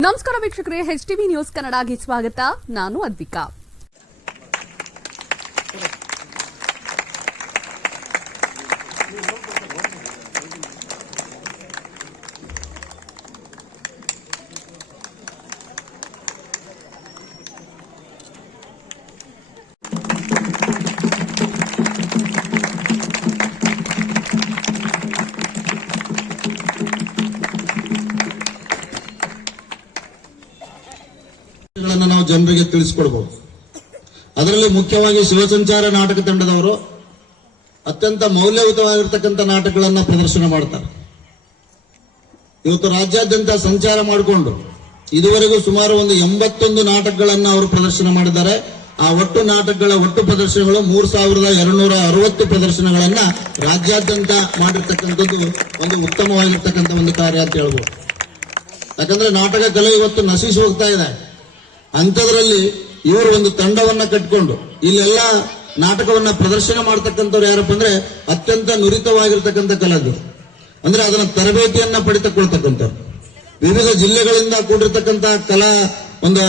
ನಮಸ್ಕಾರ ವೀಕ್ಷಕರೇ H TV news ಕನ್ನಡಗೆ ಸ್ವಾಗತ. ನಾನು ಅದ್ವಿಕಾ. ಜನರಿಗೆ ತಿಳಿಸ್ಕೊಡ್ಬೋದು. ಅದರಲ್ಲಿ ಮುಖ್ಯವಾಗಿ ಶಿವಸಂಚಾರ ನಾಟಕ ತಂಡದವರು ಅತ್ಯಂತ ಮೌಲ್ಯಯುತವಾಗಿರ್ತಕ್ಕಂಥ ನಾಟಕಗಳನ್ನ ಪ್ರದರ್ಶನ ಮಾಡ್ತಾರೆ. ಇವತ್ತು ರಾಜ್ಯಾದ್ಯಂತ ಸಂಚಾರ ಮಾಡಿಕೊಂಡು ಇದುವರೆಗೂ ಸುಮಾರು ಒಂದು ಎಂಬತ್ತೊಂದು ನಾಟಕಗಳನ್ನ ಅವರು ಪ್ರದರ್ಶನ ಮಾಡಿದ್ದಾರೆ. ಆ ಒಟ್ಟು ನಾಟಕಗಳ ಒಟ್ಟು ಪ್ರದರ್ಶನಗಳು ಮೂರ್ ಸಾವಿರದ ಎರಡುನೂರ ಅರವತ್ತು ಪ್ರದರ್ಶನಗಳನ್ನ ರಾಜ್ಯಾದ್ಯಂತ ಮಾಡಿರ್ತಕ್ಕಂಥದ್ದು ಒಂದು ಉತ್ತಮವಾಗಿರ್ತಕ್ಕಂಥ ಒಂದು ಕಾರ್ಯ ಅಂತ ಹೇಳ್ಬೋದು. ಯಾಕಂದ್ರೆ ನಾಟಕ ಕಲೆ ಇವತ್ತು ನಶಿಸಿ ಹೋಗ್ತಾ ಇದೆ. ಅಂಥದ್ರಲ್ಲಿ ಇವರು ಒಂದು ತಂಡವನ್ನ ಕಟ್ಕೊಂಡು, ಇಲ್ಲೆಲ್ಲ ನಾಟಕವನ್ನ ಪ್ರದರ್ಶನ ಮಾಡ್ತಕ್ಕಂಥವ್ರು ಯಾರಪ್ಪ ಅಂದ್ರೆ ಅತ್ಯಂತ ನುರಿತವಾಗಿರ್ತಕ್ಕಂಥ ಕಲಾವಿದರು. ಅಂದ್ರೆ ಅದನ್ನ ತರಬೇತಿಯನ್ನ ಪಡೆದುಕೊಳ್ತಕ್ಕಂಥವ್ರು. ವಿವಿಧ ಜಿಲ್ಲೆಗಳಿಂದ ಕೂಡಿರ್ತಕ್ಕಂಥ ಕಲಾ, ಒಂದು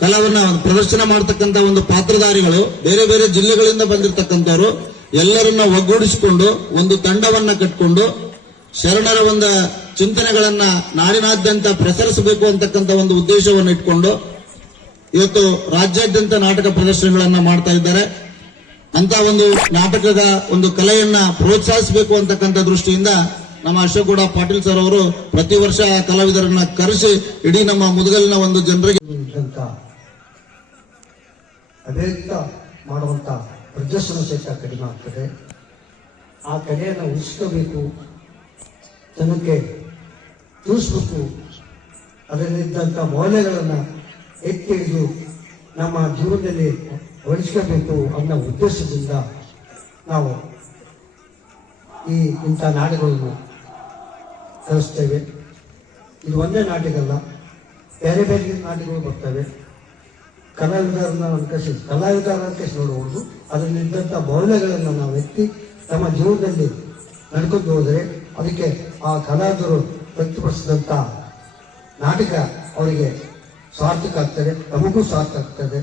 ಕಲಾವನ್ನ ಪ್ರದರ್ಶನ ಮಾಡ್ತಕ್ಕಂಥ ಒಂದು ಪಾತ್ರಧಾರಿಗಳು, ಬೇರೆ ಬೇರೆ ಜಿಲ್ಲೆಗಳಿಂದ ಬಂದಿರತಕ್ಕಂಥವ್ರು, ಎಲ್ಲರನ್ನ ಒಗ್ಗೂಡಿಸಿಕೊಂಡು, ಒಂದು ತಂಡವನ್ನ ಕಟ್ಕೊಂಡು, ಶರಣರ ಒಂದು ಚಿಂತನೆಗಳನ್ನ ನಾಡಿನಾದ್ಯಂತ ಪ್ರಸರಿಸಬೇಕು ಅಂತಕ್ಕಂಥ ಒಂದು ಉದ್ದೇಶವನ್ನು ಇಟ್ಕೊಂಡು ಇವತ್ತು ರಾಜ್ಯಾದ್ಯಂತ ನಾಟಕ ಪ್ರದರ್ಶನಗಳನ್ನ ಮಾಡ್ತಾ ಇದ್ದಾರೆ. ಅಂತ ಒಂದು ನಾಟಕದ ಒಂದು ಕಲೆಯನ್ನ ಪ್ರೋತ್ಸಾಹಿಸಬೇಕು ಅಂತಕ್ಕಂಥ ದೃಷ್ಟಿಯಿಂದ ನಮ್ಮ ಅಶೋಕ್ ಪಾಟೀಲ್ ಸರ್ ಅವರು ಪ್ರತಿ ವರ್ಷ ಆ ಕಲಾವಿದರನ್ನ ಕರೆಸಿ ಇಡೀ ನಮ್ಮ ಮುದಗಲಿನ ಒಂದು ಜನರಿಗೆ ಅಭಿವ್ಯಕ್ತ ಮಾಡುವಂತ ಪ್ರದರ್ಶನ ಸಹಿತ ಕಡಿಮೆ ಆಗ್ತದೆ ಆ ಕಲೆಯನ್ನು ಉಳಿಸ್ಕೋಬೇಕು, ಜನಕ್ಕೆ ತಿಳಿಸ್ಬೇಕು ಅದರಲ್ಲಿದ್ದಂಥ ಮೌಲ್ಯಗಳನ್ನು ಎತ್ತಿ ಹಿಡಿದು ನಮ್ಮ ಜೀವನದಲ್ಲಿ ಬಳಸ್ಕೋಬೇಕು ಅನ್ನೋ ಉದ್ದೇಶದಿಂದ ನಾವು ಈ ಇಂಥ ನಾಟಕಗಳನ್ನು ಕಲಿಸ್ತೇವೆ. ಇದು ಒಂದೇ ನಾಟಕ ಅಲ್ಲ ಬೇರೆ ಬೇರೆ ನಾಟಕಗಳು ಬರ್ತವೆ. ಕಲಾವಿದರನ್ನ ಅನ್ಕಸಿ ಕಲಾವಿದರ ಅನ್ಕಸಿ ನೋಡಬಹುದು ಅದರಲ್ಲಿದ್ದಂಥ ಮೌಲ್ಯಗಳನ್ನು ನಾವು ಎತ್ತಿ ನಮ್ಮ ಜೀವನದಲ್ಲಿ ನಡ್ಕೊಂಡು ಹೋದರೆ ಅದಕ್ಕೆ ಆ ಕಲಾವಿದರು ವ್ಯಕ್ತಪಡಿಸಿದಂಥ ನಾಟಕ ಅವರಿಗೆ ಸಾರ್ಥಕ ಆಗ್ತದೆ ನಮಗೂ ಸಾರ್ಥಕ ಆಗ್ತದೆ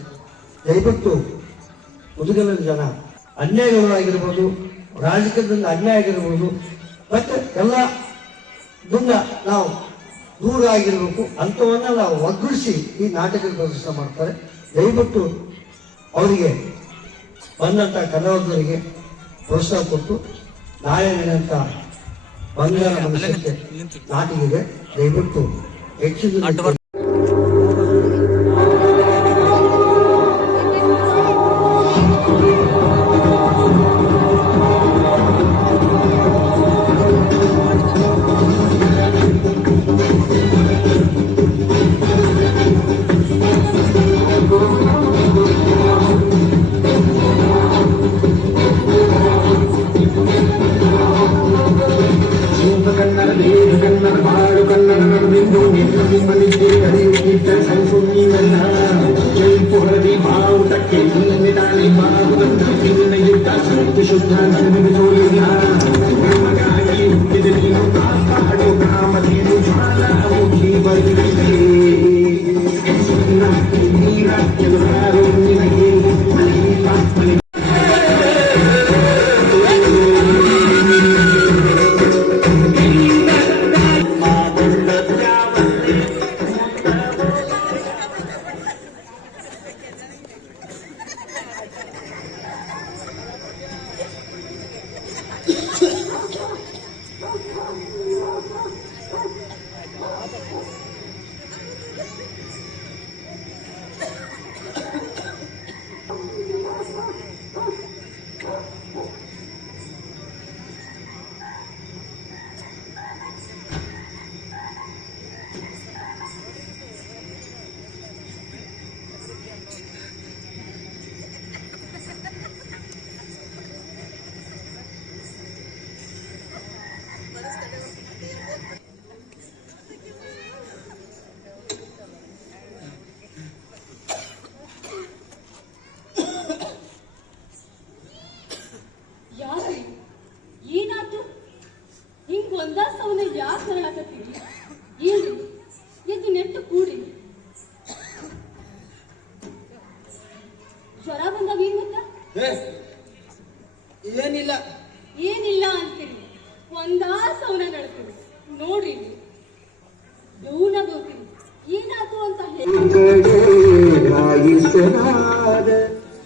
ದಯವಿಟ್ಟು ಮುದುಗಲಿನ ಜನ, ಅನ್ಯಾಯಗಳಾಗಿರ್ಬೋದು ರಾಜಕೀಯದಿಂದ ಅನ್ಯಾಯ ಆಗಿರ್ಬೋದು ಮತ್ತೆ ಎಲ್ಲ ದಿಂದ ನಾವು ದೂರ ಆಗಿರ್ಬೇಕು ನಾವು ಒಗ್ಗೂಡಿಸಿ ಈ ನಾಟಕ ಪ್ರದರ್ಶನ ಮಾಡ್ತಾರೆ. ದಯವಿಟ್ಟು ಅವರಿಗೆ ಬಂದಂತ ಕಲಾವಿದರಿಗೆ ಪ್ರೋತ್ಸಾಹ ಕೊಟ್ಟು, ನಾಳೆ ನಡೆದಂತ ಬಂಗಾರ ನಾಟಕ ನಾಟಿಗೆ ದಯವಿಟ್ಟು ಹೆಚ್ಚಿನ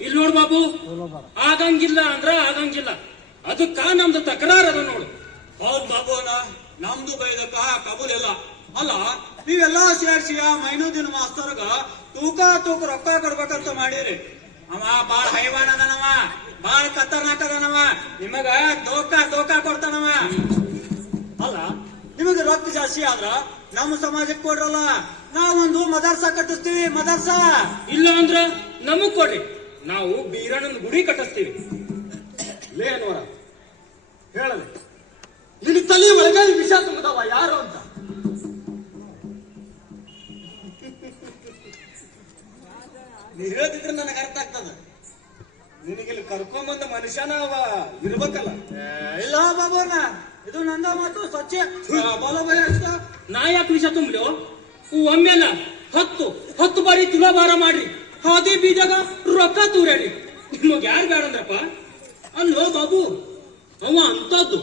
ಇಲ್ಲಿ ನೋಡ್ ಬಾಬು ಆಗಂಗಿಲ್ಲ ಅಂದ್ರ ಆಗಂಗಿಲ್ಲ. ಅದಕ್ಕ ನಮ್ದು ತಕರಾರ ಅದ ನೋಡು. ಹೌದ್ ಬಾಬು ಅಲ್ಲ ನಮ್ದು ಬೈದಕ್ಕ ಕಬೂಲ್ ಇಲ್ಲ. ಅಲ್ಲ ನೀವೆಲ್ಲಾ ಸೇರ್ಸಿ ಆ ಮೈನೂದಿನ ಮಾಸ್ತರ್ಗ ತೂಕ ತೂಕ ರೊಕ್ಕ ಕೊಡ್ಬೇಕಂತ ಮಾಡಿರಿ. ಅವ ಬಾಳ ಹೈವಾಣ ಅದನವ ಬಾಳ ಖತರ್ನಾಕ್ ಅದನವ ನಿಮಗ ದೋಕ ದೋಕ ಕೊಡ್ತಾನವ. ಅಲ್ಲ ನಿಮಗೆ ರೊಕ್ಕ ಜಾಸ್ತಿ ಆದ್ರ ನಮ್ಮ ಸಮಾಜಕ್ಕೆ ಕೊಡ್ರಲ್ಲ. ನಾವೊಂದು ಮದರ್ಸ ಕಟ್ಟಿಸ್ತೀವಿ ಮದರ್ಸ. ಇಲ್ಲ ಅಂದ್ರ ನಮಗ್ ಕೊಡ್ರಿ. ನಾವು ಬೀರಣ್ಣನ ಗುಡಿ ಕಟ್ಟಿಸ್ತೀವಿ. ಲೇ ಅನ್ವರ ಹೇಳಲಿ. ನಿನ್ನ ತಲೆ ಒಳಗೆ ಈ ವಿಷ ತುಂಬದವ ಯಾರು ಅಂತ? ನೀ ಹೇಳ್ತಿದ್ರೆ ನನಗೆ ಅರ್ಥ ಆಗ್ತದ. ನಿನಗಿಲ್ಲಿ ಕರ್ಕೊಂಬಂದ ಮನುಷ್ಯನ ಅವ ಇರ್ಬೇಕಲ್ಲ. ಇಲ್ಲ ಬಾಬೋನ ಇದು ನಂದ ಮಾತು ಸ್ವಚ್ಛ ಬಲ ಬಯಸ್ತ. ನಾ ಯಾಕೆ ವಿಷ ತುಂಬ್ಲು ಒಮ್ಮೆಲ್ಲ ಹತ್ತು ಹತ್ತು ಬಾರಿ ತುಲಾಭಾರ ಮಾಡ್ರಿ. ಹಾದಿ ಬೀಜಾಗ ರೊಕ್ಕ ತೂರಡಿ ನಿಮಗ್ ಯಾರು ಬೇಡ ಅಂದ್ರಪ್ಪ ಅಲ್ಲೋ ಬಾಬು, ಅವ ಅಂತದ್ದು.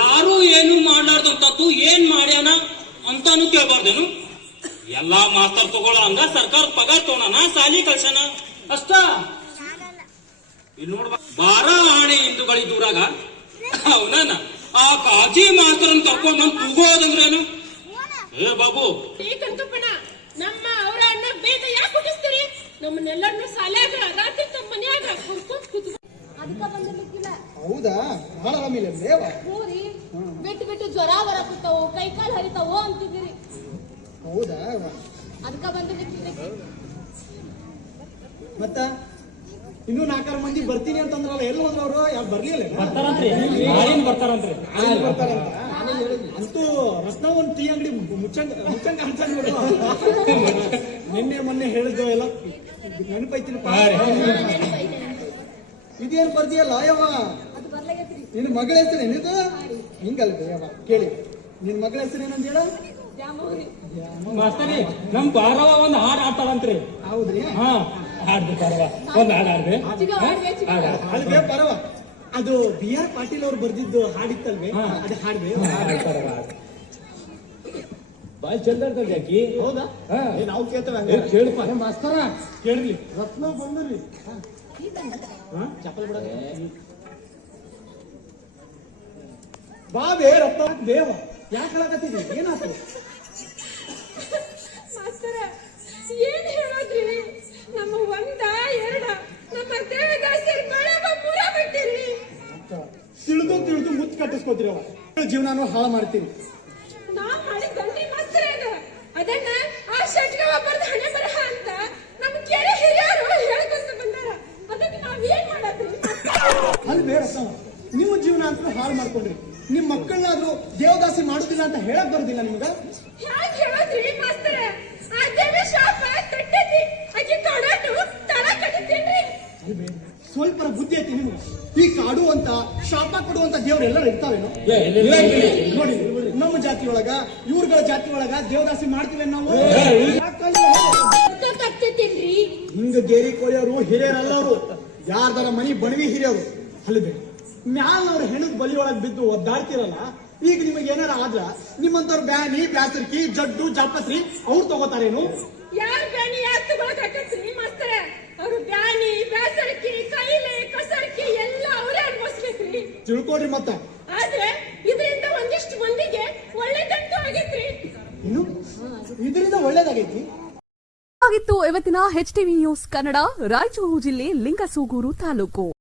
ಯಾರು ಏನು ಮಾಡ್ಲಾರ್ದಂತದ್ದು, ಏನ್ ಮಾಡ್ಯಾನ ಅಂತಾನು ಕೇಳ್ಬಾರ್ದೇನು? ಎಲ್ಲಾ ಮಾಸ್ತರ್ ತಗೊಳ ಅಂದ ಸರ್ಕಾರ ಪಗಾರ ತಗೋಣ ಸಾಲಿ ಕಳ್ಸನ ಅಷ್ಟ? ಇಲ್ಲಿ ಬಾರ ಆಣೆ ಹಿಂದೂಗಳಿ ದೂರಾಗ. ಅವನ ಆ ಕಾಜಿ ಮಾಸ್ತರನ್ ಕರ್ಕೊಂಡ್ ಬಂದ್ ತೂಗೋದಂದ್ರೇನು? ಏ ಬಾಬು. ಬೇಕಂತಪ್ಪಣ ನಮ್ಮ ಅವರ ಅಣ್ಣ ಬೇಗ ಯಾಕೆ ಹುಟ್ಟಿಸ್ತೀರಿ ನಮ್ಮನ್ನೆಲ್ಲರನ್ನು ಸಾಲ್ಯಾಗ ರಾತ್ರಿ ತಮ್ಮ ಮನ್ಯಾಗ ಅದಕ್ಕ ಬಂದಿರ್ಲಿಕ್ಕಿಲ್ಲ. ಹೌದಾ? ಬಹಳ ಆರಾಮಿಲ್ಲ ದೇವ ಬಿಟ್ಟು ಬಿಟ್ಟು ಜ್ವರ ಬರಕತ್ತಾವು ಕೈ ಕಾಲು ಹರಿತಾವೋ ಅಂತಿದ್ದೀರಿ. ಹೌದಾ? ಅದಕ್ಕ ಬಂದಿರ್ಲಿಕ್ಕಿಲ್ಲ ಮತ್ತ? ಇನ್ನೂ ನಾಲ್ಕಾರು ಮಂದಿ ಬರ್ತೀನಿ ಅಂತಂದ್ರಲ್ಲ ಎಲ್ಲಿ ಹೋದ್ರ ಅವರು ಯಾರು ಬರ್ಲಿಲ್ಲ ಬರ್ತಾರಂತ್ರಿ. ಬರ್ತಾರಂತ್ರಿ. ಬರ್ತಾರಂತ? ಅಂತೂ ರತ್ನ ಒಂದು ಟೀ ಅಂಗಡಿ ಮುಚ್ಚಂಗ ಮುಚ್ಚಂಗ ಕಾಣ್ತಾನೆ ನಿನ್ನೆ ಮೊನ್ನೆ ಹೇಳಿದ್ದು ಎಲ್ಲ. ನೆನಪೈತಿನಪ್ಪ ಇದೇನ್ ಬರ್ದಿಯಲ್ಲ ಯವ್ವ? ನಿನ್ನ ಮಗಳ ಹೆಸರು ಏನಿದು? ಹಿಂಗಲ್ಲ ಯವ್ವ. ಕೇಳಿ. ನಿನ್ ಮಗಳ ಹೆಸರು ಏನಂತ ಹೇಳ? ಮಾಸ್ತರಿ ನಮ್ ಬಾರವ ಒಂದ್ ಹಾಡ್ ಆಡ್ತಾಳಂತ್ರಿ ಹೌದ್ರಿ? ಹಾ. ಹಾಡ್ರಿ ಬಾರವ ಒಂದ್ ಹಾಡ್ ಆಡ್ರಿ ಹಾಡ್ ಚಿಗ. ಪರವ. ಅದು ಬಿ ಆರ್ ಪಾಟೀಲ್ ಅವ್ರು ಬರ್ದಿದ್ದು ಹಾಡಿತ್ತಲ್ವೇ? ಅದು ಹಾಡ್ವೆ ಬಾಯ್ ಚಂದ ಜಾಕಿ ಯಾಕಿ? ಹೌದಾ? ನಾವು ಕೇಳ್ತೇವೆ ಕೇಳಪ್ಪ. ಮಾಸ್ತರ ಕೇಳ್ರಿ. ರತ್ನ ಬಂದ್ರಿ. ಚಪ್ಪಲ್ ಬಿಡ ಬಾವೇ ರತ್ನ ದೇವ. ಯಾಕೆ ಹೇಳಕತ್ತಿದ್ರಿ ಏನಾಯ್ತು ನಾವ್ ಹಾಳು ಮಾಡ್ತೀನಿ. ಅಲ್ಲಿ ಬೇಡ ನಿಮ್ಮ ಜೀವನ ಅಂತ ಹಾಳು ಮಾಡ್ಕೊಂಡ್ರಿ. ನಿಮ್ ಮಕ್ಕಳನ್ನಾದ್ರೂ ದೇವದಾಸಿ ಮಾಡುದಿಲ್ಲ ಅಂತ ಹೇಳಕ್ ಬರುದಿಲ್ಲ ನಿಮ್ಗ? ಸ್ವಲ್ಪ ಬುದ್ಧಿ ಐತಿ ನಿಮ್ಗೆ. ಈ ಕಾಡುವಂತ ಶಾಪ ಕೊಡುವಂತ ದೇವ್ರು ಎಲ್ಲರೂ ಇರ್ತಾವೇನು ನೋಡಿ ನಮ್ಮ ಜಾತಿ ಒಳಗ ಇವ್ರಗಳ ಜಾತಿ ಒಳಗ ದೇವದಾಸಿ ಮಾಡ್ತೀವಿ ನಾವು. ಹಿಂಗ ಗೇರಿ ಕೋಳಿಯವರು ಹಿರಿಯರಲ್ಲವರು ಯಾರ್ದಾರ ಮನಿ ಬಣವಿ ಹಿರಿಯವರು ಅಲ್ಲದೆ. ಮ್ಯಾಲ ಅವ್ರ ಹೆಣದ ಬಲಿ ಒಳಗ್ ಬಿದ್ದು ಒದ್ದಾಡ್ತಿರಲ್ಲ ಈಗ ನಿಮಗೆ ಏನಾರ ಆದ್ರ ನಿಮ್ಮಂತವ್ರ ಬ್ಯಾನಿ ಬ್ಯಾಸರ್ಕಿ ಜಡ್ಡು ಜಾಪತ್ರಿ ಅವ್ರು ತಗೋತಾರೇನು? ಯಾರು ಬ್ಯಾನಿ ಯಾರು ಅವ್ರು ಬ್ಯಾನಿ ಬ್ಯಾಸರಕಿ ಕೈಲೆ ಕಸರಕಿ ಎಲ್ಲ ಅವರೇ ಅನ್ಭವಿಸ್ಬೇಕ್ರಿ ತಿಳ್ಕೊಡ್ರಿ ಮತ್ತ. ಆದ್ರೆ ಇದರಿಂದ ಒಂದಿಷ್ಟು ಮಂದಿಗೆ ಒಳ್ಳೆದಂತೂ ಆಗೈತ್ರಿ ಏನು? ಇದರಿಂದ ಒಳ್ಳೇದಾಗೈತಿ? ಆಗಿತ್ತು ಇವತ್ತಿನ H TV news Kannada Raichur ಜಿಲ್ಲೆ ಲಿಂಗಸೂಗೂರು ತಾಲೂಕು.